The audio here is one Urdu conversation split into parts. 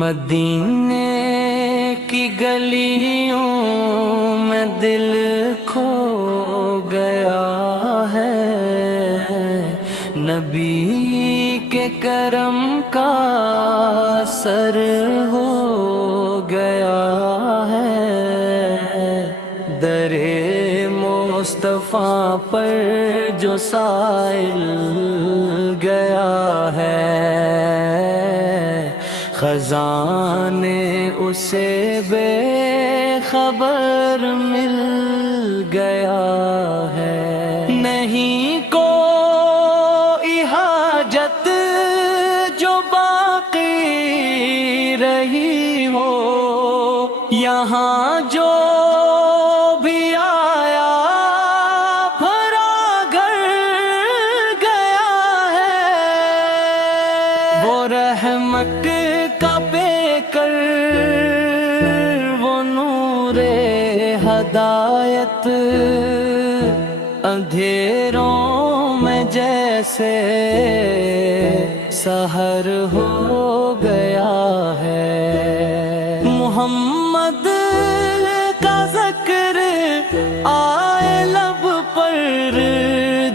مدینے کی گلیوں میں دل کھو گیا ہے، نبی کے کرم کا اثر ہو گیا ہے، در مصطفیٰ پر جو سائل گیا ہے، خزانے اسے بے خبر مل گیا ہے۔ نہیں کوئی حاجت جو باقی رہی ہو، یہاں جو بھی آیا بھرا گھر گیا ہے، وہ رحمت کا پے کر وہ نور ہدایت اندھیروں میں جیسے سحر ہو گیا ہے۔ محمد کا ذکر آئے لب پر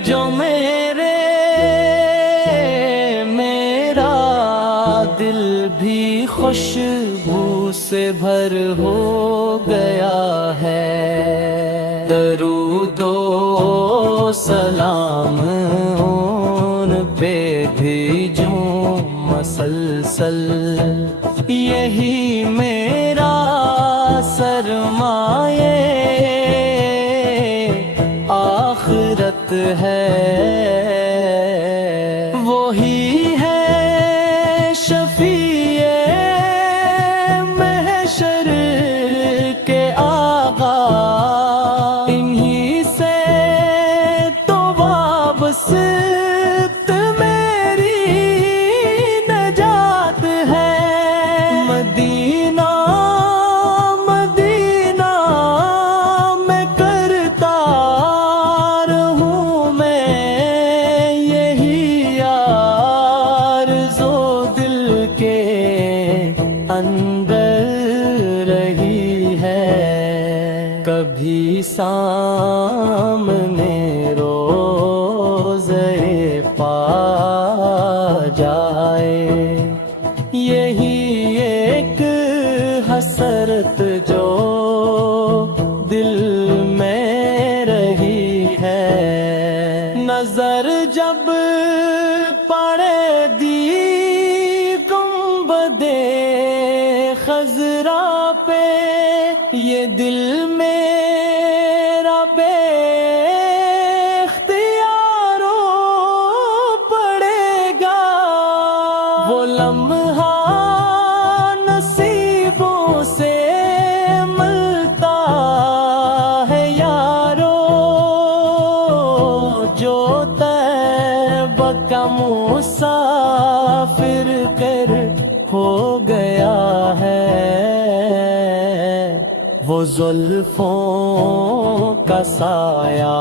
جو میرا دل بھی خوشبو سے بھر ہو گیا ہے۔ درود و سلام ان پہ بھیجوں مسلسل، یہی میرا سرمایہ آخرت ہے، وہی ہے شفیع محشر کے آقا، انہی سے تو وابستہ میری نجات ہے۔ مدینہ مدینہ میں کرتا رہوں میں، یہی آرزو دل کے اندر رہی ہے۔ کبھی سامنے روضے پا جائے، یہی ایک حسرت جو دل میں رہی ہے۔ نظر جب پڑے دی گنبدِ خضرا پہ، یہ دل میرا بے اختیار ہو پڑے گا، وہ لمحہ نصیبوں سے ملتا ہے یارو، جو طیبہ کا مسافر کر ہو گیا ہے، وہ زلفوں کا سایہ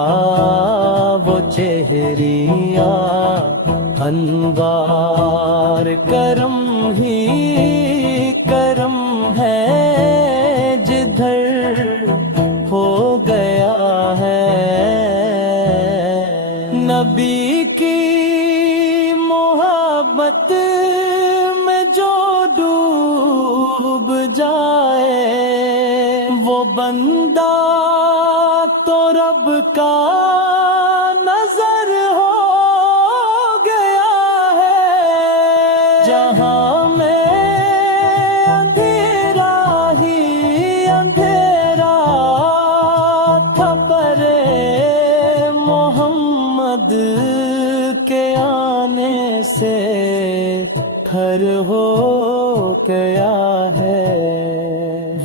وہ چہریہ انوار، کرم ہی کرم ہے جدھر ہو گیا ہے۔ نبی کی محبت میں جو ڈوب جائے، وہ بندہ تو رب کا نظر ہو گیا ہے۔ جہاں میں اندھیرا ہی اندھیرا تھا، پرے محمد کے آنے سے گھر ہو گیا ہے۔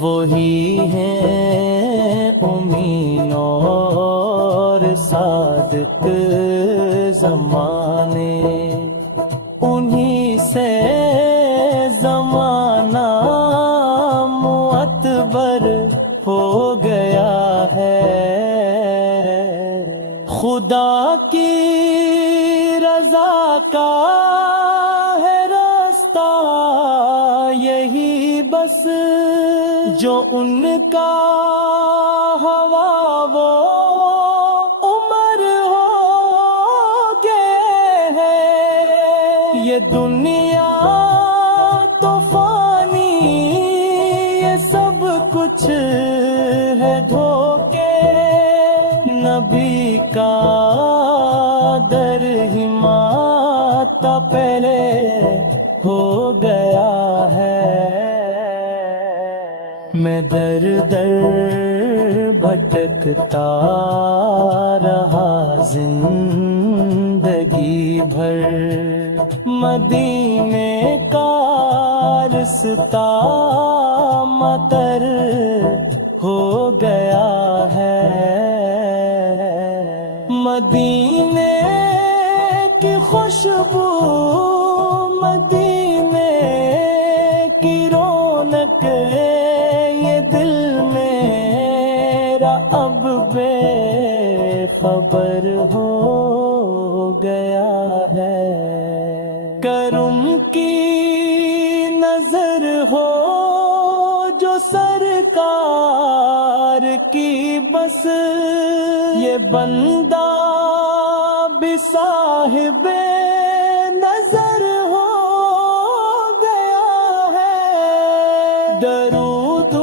وہی ہیں امین اور صادق زمانے، انہی سے زمانہ معتبر ہو گیا ہے۔ خدا کی رضا کا ہے راستہ یہی بس جو ان کا ہوا وہ عمر ہو گئے ہے، یہ دنیا تو فانی، یہ سب کچھ ہے دھوکے، نبی کا در ہی ماتا پہلے ہو گیا ہے۔ میں در در بھٹکتا رہا زندگی بھر، مدینے کا رستہ متر ہو گیا ہے، مدینے کی خوشبو، مدینے کی رونق، یہ دل میرا اب بے خبر ہو گیا ہے۔ کرم کی نظر ہو جو سرکار کی، بس یہ بندہ بھی صاحب نظر ہو گیا ہے۔ درود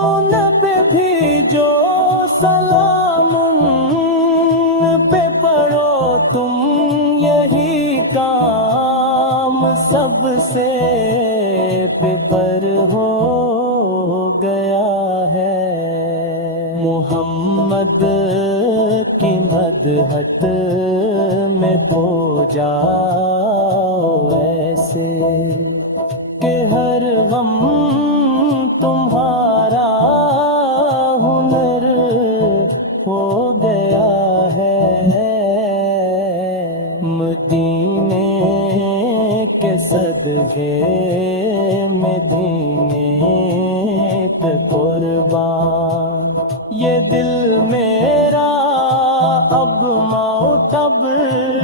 ان پہ بھی جو سلام ان پہ پڑھو تم، یہی کام سب سے بہتر ہو گیا ہے۔ محمد کی مدحت میں کھو جاؤ ایسے کہ ہر غم تمہارا ہنر ہو گیا ہے۔ مدینے کے صدقے مدینے پہ قربان، یہ دل میرا اب معتبر